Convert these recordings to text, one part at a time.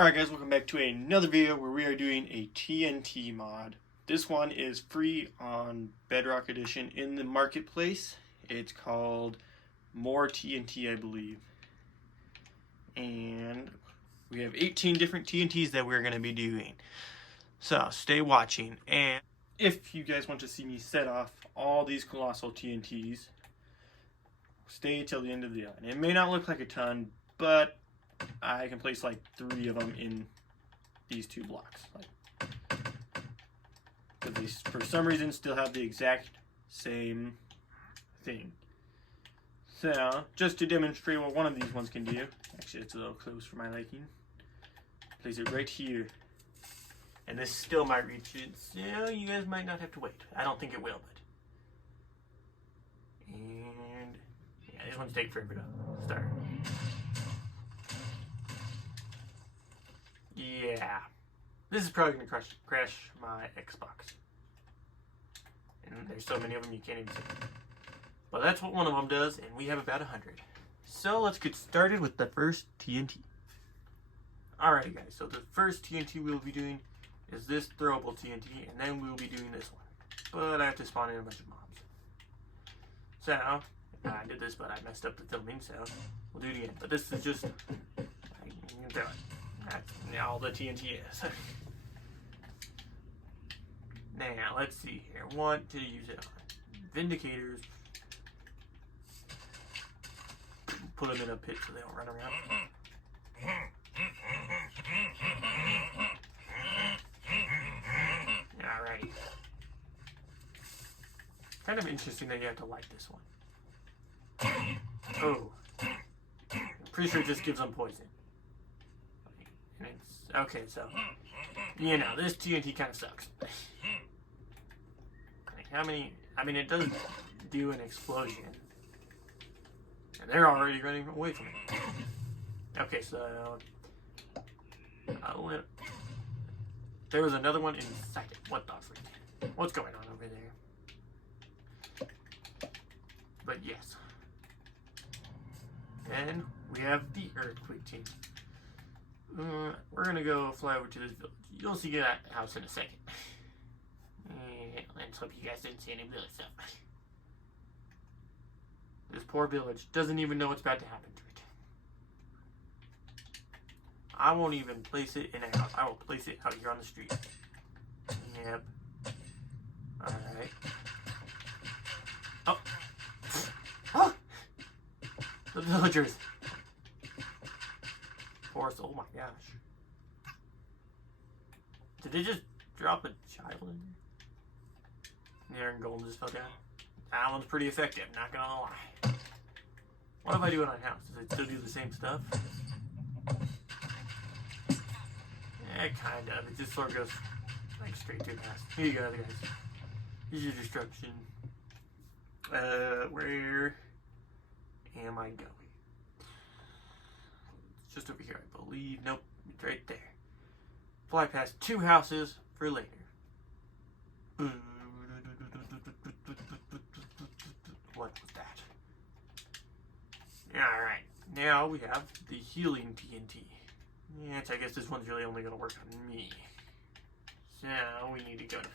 Alright guys, welcome back to another video where we are doing a TNT mod. This one is free on Bedrock Edition in the marketplace. It's called More TNT, I believe. And we have 18 different TNTs that we're going to be doing. So stay watching. And if you guys want to see me set off all these Colossal TNTs, stay till the end of the video. And it may not look like a ton, but I can place like 3 of them in these 2 blocks. But they, for some reason, still have the exact same thing. So, just to demonstrate what one of these ones can do, actually it's a little close for my liking, place it right here. And this still might reach it, so you guys might not have to wait. I don't think it will, but... And... yeah, these ones take forever to start. Yeah, this is probably going to crash my Xbox. And there's so many of them you can't even see. But that's what one of them does, and we have about 100. So let's get started with the first TNT. Alrighty guys, so the first TNT we'll be doing is this throwable TNT, and then we'll be doing this one. But I have to spawn in a bunch of mobs. So, I did this, but I messed up the filming, so we'll do it again. But this is just... that's all the TNT is. Now, let's see here. Want to use it on Vindicators. Put them in a pit so they don't run around. Alrighty. Kind of interesting that you have to light this one. Oh. I'm pretty sure it just gives them poison. Okay, so, you know, this TNT kind of sucks. How many, I mean, it doesn't do an explosion. And they're already running away from it. Okay, so, there was another one inside it. What the freak? What's going on over there? But yes. And we have the earthquake team. We're gonna go fly over to this village. You'll see that house in a second. And let's hope you guys didn't see any village stuff. This poor village doesn't even know what's about to happen to it. I won't even place it in a house. I will place it out here on the street. Yep. Alright. Oh! Oh! The villagers! Oh my gosh. Did they just drop a child in there? The iron golem just fell down. That one's pretty effective, not gonna lie. What if I do it on house? Does it still do the same stuff? Yeah, kind of. It just sort of goes like straight to the house. Here you go, guys. Here's your destruction. Where am I going? Just over here, I believe. Nope, it's right there. Fly past 2 houses for later. What was that? Alright, now we have the healing TNT. Yes, I guess this one's really only going to work on me. So, we need to go to...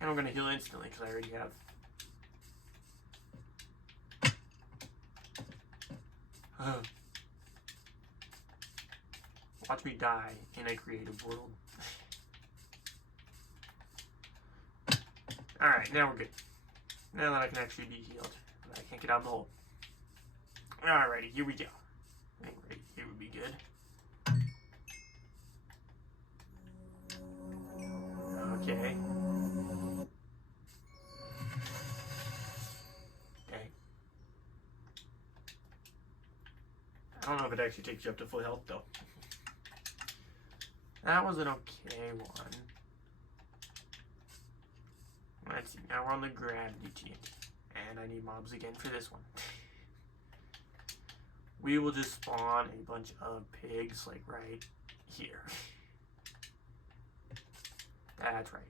And I'm going to heal instantly because I already have... Watch me die in a creative world. Alright, now we're good. Now that I can actually be healed. But I can't get out of the hole. Alrighty, here we go. Right here would be good. Okay. I don't know if it actually takes you up to full health, though. That was an okay one. Let's see, now we're on the gravity TNT. And I need mobs again for this one. We will just spawn a bunch of pigs, like, right here. That's right.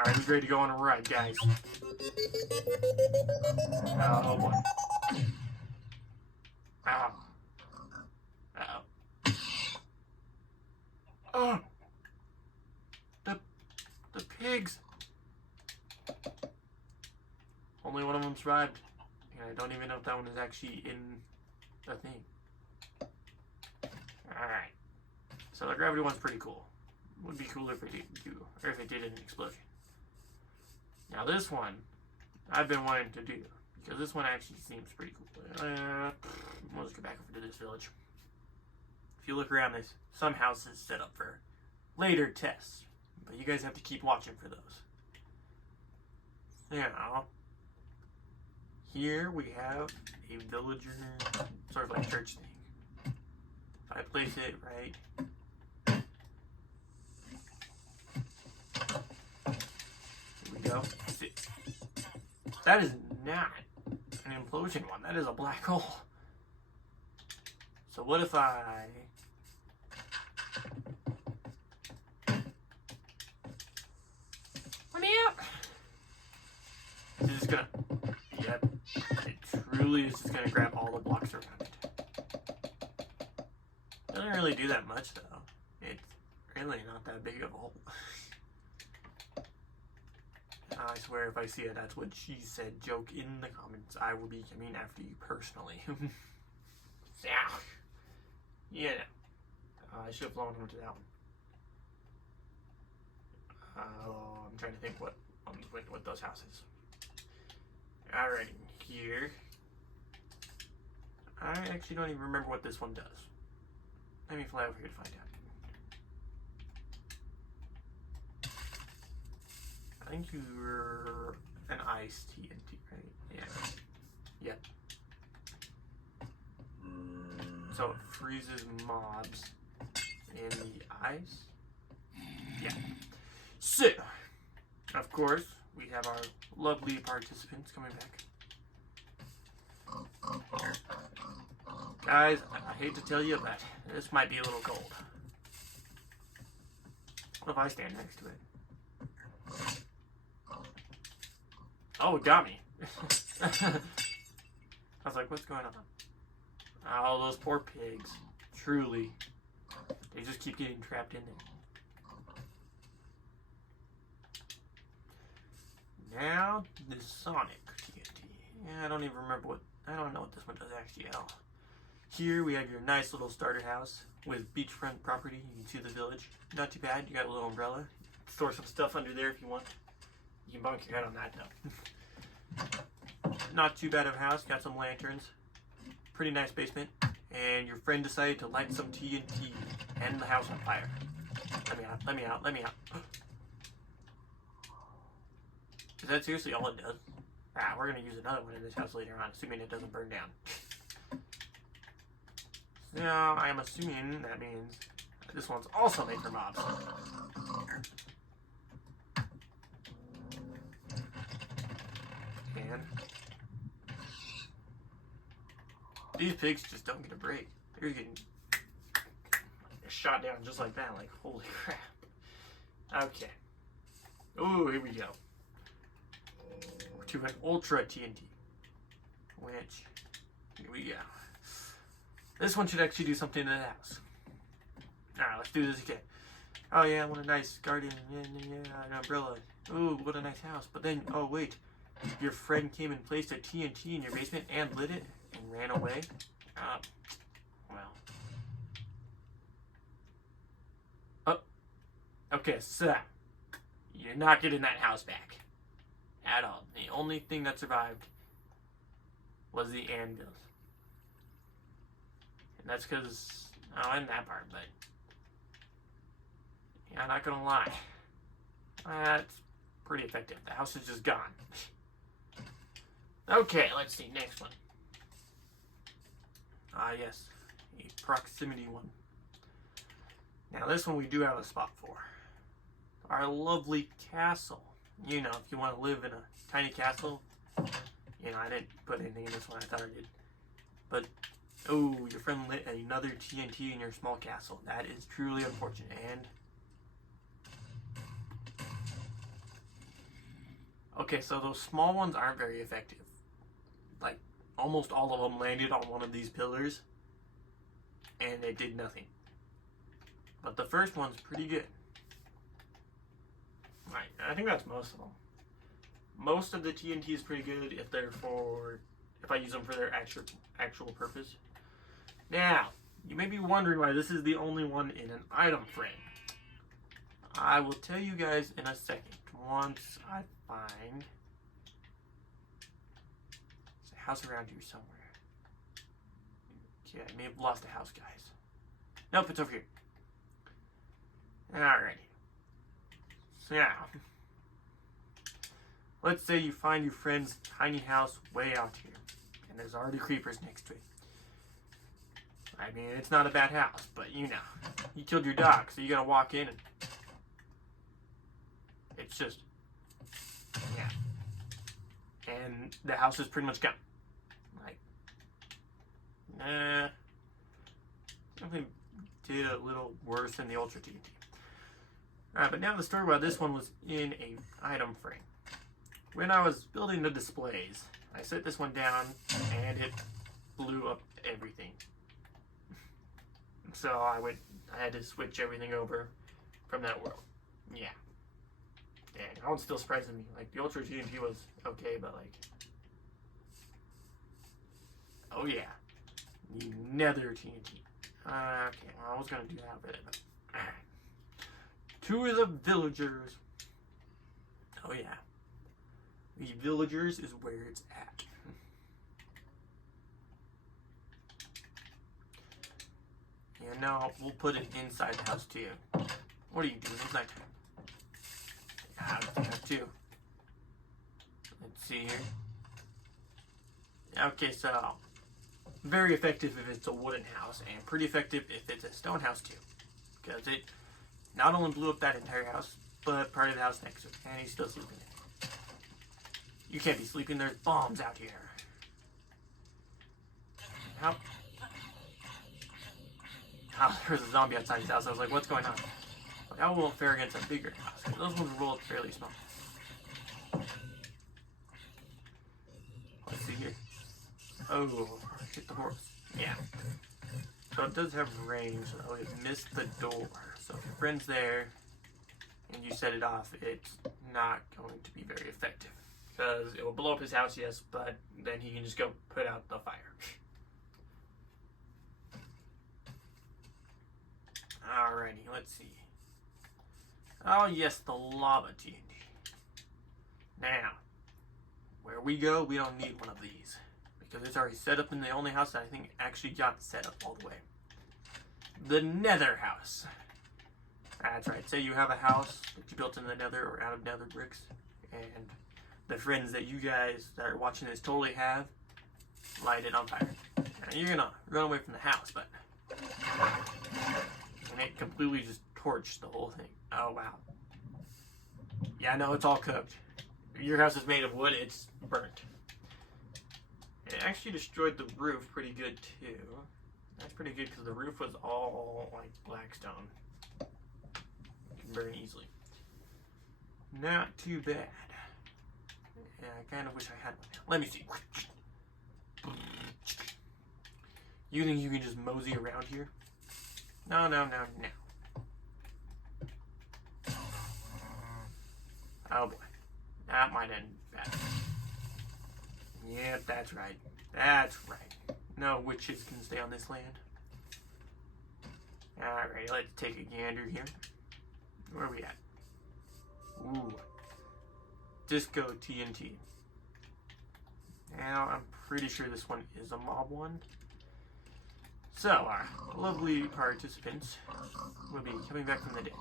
Alright, who's ready to go on a ride, guys? Oh, boy. Ow. Uh-oh. Oh! The pigs! Only one of them survived. And I don't even know if that one is actually in the thing. Alright. So the gravity one's pretty cool. Would be cooler if it didn't do, or if it did an explosion. Now this one, I've been wanting to do, because this one actually seems pretty cool. We'll just go back over to this village. If you look around, there's some houses set up for later tests, but you guys have to keep watching for those. Now, here we have a villager, sort of like church thing. If I place it right, here we go. See, that is not an implosion one. That is a black hole. So what if I let me out? Is this gonna? Yep. It truly is just gonna grab all the blocks around it. Doesn't really do that much though. It's really not that big of a hole. I swear if I see it, that's what she said. Joke in the comments. I will be coming after you personally. Yeah. Yeah. I should have flown over to that one. I'm trying to think what those houses. Alright, here. I actually don't even remember what this one does. Let me fly over here to find out. I think you're an ice TNT, right? Yeah. Yep. So it freezes mobs in the ice. Yeah. So, of course, we have our lovely participants coming back. Guys, I hate to tell you, but this might be a little cold. What if I stand next to it? Oh, it got me. I was like, what's going on? Oh, those poor pigs. Truly. They just keep getting trapped in there. Now, the Sonic TNT. Yeah, I don't even remember I don't know what this one does actually at all. Here we have your nice little starter house with beachfront property. You can see the village. Not too bad. You got a little umbrella. Store some stuff under there if you want. You can bunk your head on that though. Not too bad of a house. Got some lanterns. Pretty nice basement. And your friend decided to light some TNT and the house on fire. Let me out. Let me out. Let me out. Is that seriously all it does? Ah, we're going to use another one in this house later on, assuming it doesn't burn down. So, I'm assuming that means this one's also made for mobs. And these pigs just don't get a break. They're getting shot down just like that. Like, holy crap. Okay. Oh, here we go. To an Ultra TNT. Which, here we go. This one should actually do something to the house. Alright, let's do this again. Oh yeah, what a nice garden. Yeah, an umbrella. Ooh, what a nice house. But then, oh wait. Your friend came and placed a TNT in your basement and lit it and ran away. Well. Oh. Okay, so you're not getting that house back. At all. The only thing that survived was the anvils. And that's because, in that part, but yeah, I'm not gonna lie. That's pretty effective. The house is just gone. Okay, let's see, next one. Yes, a proximity one. Now this one we do have a spot for. Our lovely castle. You know, if you want to live in a tiny castle, you know, I didn't put anything in this one, I thought I did. But, oh, your friend lit another TNT in your small castle. That is truly unfortunate. And Okay, so those small ones aren't very effective. Like, almost all of them landed on one of these pillars, and it did nothing. But the first one's pretty good. Right, I think that's most of them. Most of the TNT is pretty good if I use them for their actual purpose. Now, you may be wondering why this is the only one in an item frame. I will tell you guys in a second. Once I find there's a house around here somewhere. Okay, I may have lost a house, guys. Nope, it's over here. Alrighty. So now, let's say you find your friend's tiny house way out here, and there's already creepers next to it. I mean, it's not a bad house, but you know, you killed your dog, so you gotta walk in and it's just, yeah. And the house is pretty much gone. Like, something did a little worse than the Ultra TNT. Alright, but now the story about this one was in an item frame. When I was building the displays, I set this one down and it blew up everything. So I had to switch everything over from that world. Yeah. Dang, that one still surprises me. Like, the Ultra TNT was okay, but like... Oh yeah. The nether TNT. Okay, well, I was gonna do that with it, but... Alright. Two of the villagers. Oh yeah. The villagers is where it's at. And now we'll put it inside the house too. What are you doing? It's nighttime. I don't have to. Let's see here. Okay, so very effective if it's a wooden house, and pretty effective if it's a stone house too. Because it not only blew up that entire house, but part of the house next to it, and he's still sleeping there. You can't be sleeping, there's bombs out here. How? Oh, there's a zombie outside his house. I was like, what's going on? But that won't fare against a bigger house. Those ones roll up fairly small. Let's see here. Oh, hit the horse. Yeah. So it does have range, so it missed the door. So if your friend's there and you set it off, it's not going to be very effective. Because it will blow up his house, yes, but then he can just go put out the fire. Alrighty, let's see. Oh yes, the lava TNT. Now, where we go, we don't need one of these. Because it's already set up in the only house that I think actually got set up all the way. The nether house. That's right, say you have a house that you built in the nether or out of nether bricks. And the friends that you guys that are watching this totally have, light it on fire. Now, you're gonna run away from the house, but... And it completely just torched the whole thing. Oh, wow. Yeah, no, it's all cooked. Your house is made of wood, it's burnt. It actually destroyed the roof pretty good, too. That's pretty good, because the roof was all, like, black stone. It can burn easily. Not too bad. Yeah, I kind of wish I had one now. Let me see. You think you can just mosey around here? No, no, no, no. Oh boy. That might end bad. Yep, that's right. That's right. No witches can stay on this land. Alright, let's take a gander here. Where are we at? Ooh. Disco TNT. Now, I'm pretty sure this one is a mob one. So, our lovely participants will be coming back from the dead.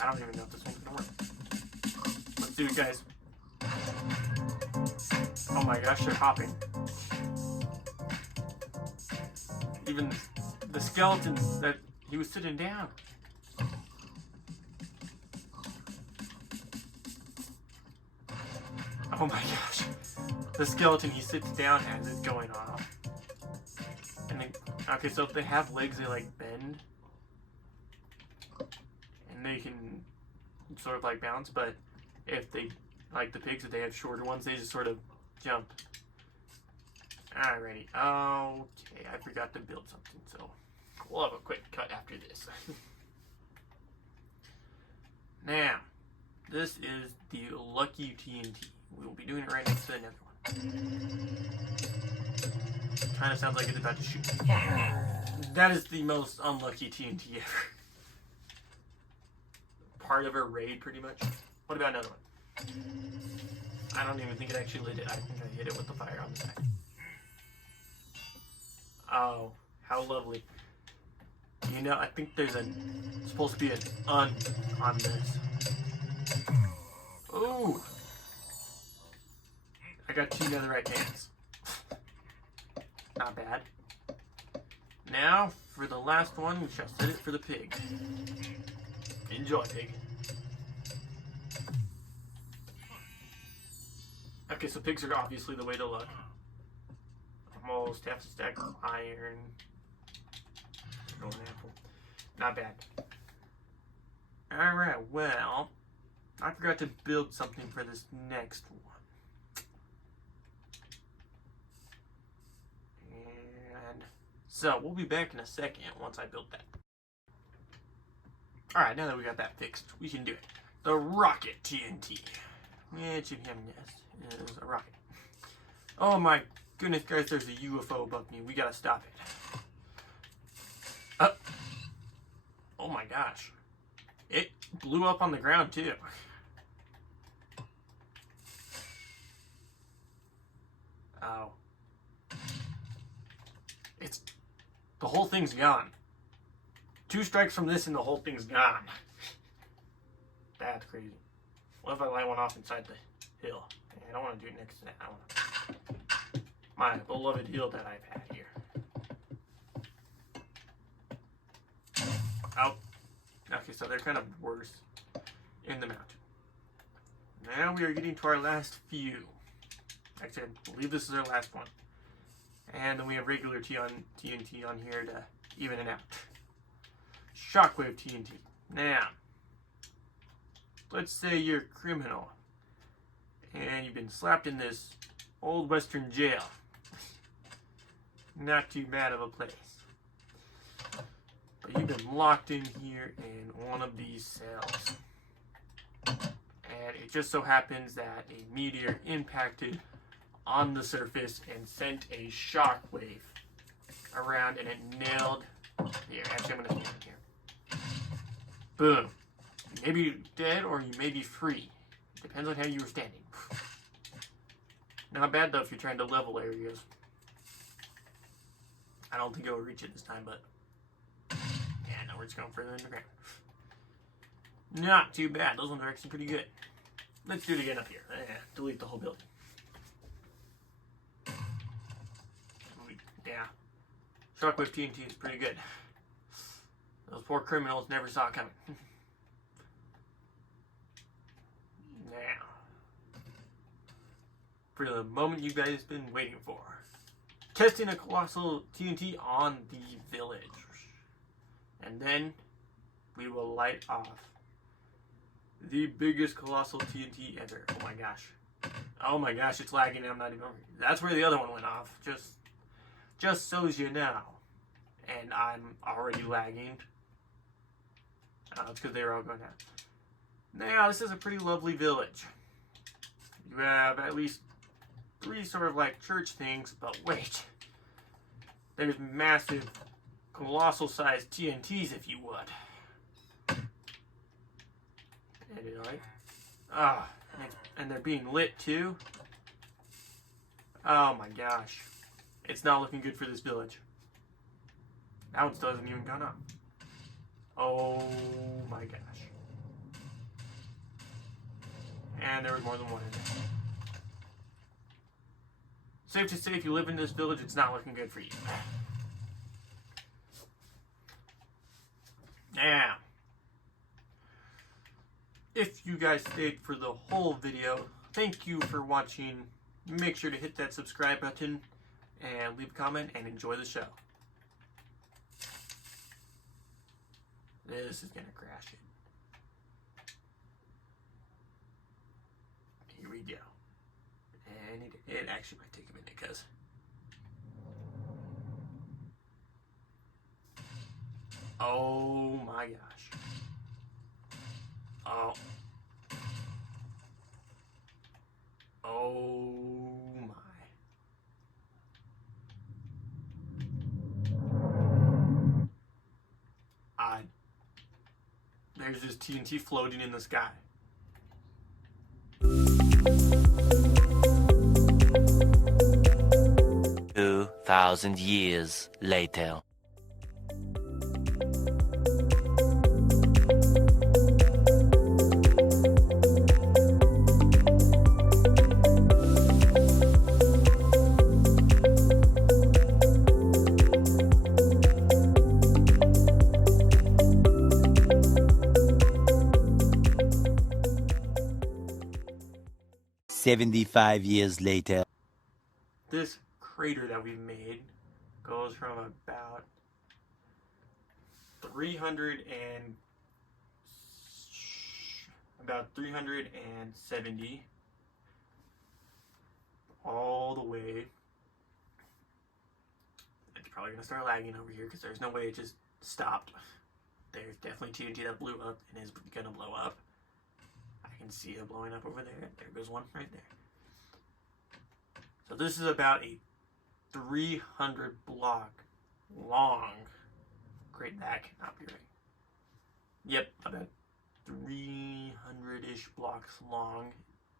I don't even know if this one's gonna work. Let's do it, guys. Oh my gosh, they're hopping. Even the skeleton that he was sitting down. Oh my gosh. The skeleton he sits down as is going off. And then, okay, so if they have legs, they like bend. And they can sort of like bounce, but if they, like the pigs, if they have shorter ones, they just sort of jump. Alrighty, okay, I forgot to build something, so we'll have a quick cut after this. Now, this is the lucky TNT. We will be doing it right next to the nether one. Kind of sounds like it's about to shoot. That is the most unlucky TNT ever. Part of a raid, pretty much. What about another one? I don't even think it actually lit it. I think I hit it with the fire on the side. Oh, how lovely. You know, I think there's supposed to be an on this. Ooh. I got 2 netherite hands. Not bad. Now, for the last one, we shall set it for the pig. Enjoy, pig. Okay, so pigs are obviously the way to luck. Almost half a stack of iron. An apple. Not bad. Alright, well, I forgot to build something for this next one. And so, we'll be back in a second once I build that. Alright, now that we got that fixed, we can do it. The rocket TNT. Which, if you haven't guessed, is a rocket. Oh my goodness, guys, there's a UFO above me. We gotta stop it. Oh my gosh. It blew up on the ground, too. Oh. The whole thing's gone. 2 strikes from this and the whole thing's gone. That's crazy. What if I light one off inside the hill? I don't want to do it next to that. I want my beloved hill that I've had here. Oh. Okay, so they're kind of worse in the mountain. Now we are getting to our last few. Actually, I believe this is our last one. And then we have regular TNT on here to even it out. Shockwave TNT. Now, let's say you're a criminal and you've been slapped in this old western jail. Not too bad of a place. But you've been locked in here in one of these cells. And it just so happens that a meteor impacted on the surface and sent a shockwave around, and it nailed here. Actually, I'm going to stand here. Boom. You may be dead or you may be free. Depends on how you were standing. Not bad though if you're trying to level areas. I don't think it will reach it this time, but yeah, no, we're just going further underground. Not too bad. Those ones are actually pretty good. Let's do it again up here. Delete the whole building. Yeah. Shockwave TNT is pretty good. Those poor criminals never saw it coming. Now, for the moment you guys have been waiting for. Testing a Colossal TNT on the village. And then we will light off the biggest Colossal TNT ever. Oh my gosh. Oh my gosh, it's lagging and I'm not even over here. That's where the other one went off. Just so you know. And I'm already lagging. It's because they were all going down. Now, this is a pretty lovely village. You have at least 3 sort of like church things, but wait. There's massive, colossal sized TNTs, if you would. Alright. And they're being lit too. Oh my gosh. It's not looking good for this village. That one still hasn't even gone up. Oh my gosh. And there was more than one in there. Safe to say, if you live in this village, it's not looking good for you. Now, if you guys stayed for the whole video, thank you for watching. Make sure to hit that subscribe button and leave a comment and enjoy the show. This is gonna crash it. go. And it actually might take a minute, because oh my gosh. Oh. Oh my. There's this TNT floating in the sky. 2,000 years later. "75 years later." This crater that we've made goes from about 370 all the way. It's probably gonna start lagging over here because there's no way it just stopped. There's definitely TNT that blew up and is gonna blow up. I can see it blowing up over there. There goes one right there. So this is about a 300 block long crater. That cannot be right. Yep, about 300-ish blocks long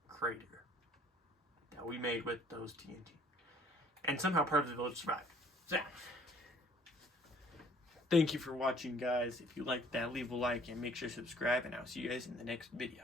crater that we made with those TNT. And somehow part of the village survived. So, thank you for watching, guys. If you liked that, leave a like and make sure to subscribe, and I'll see you guys in the next video.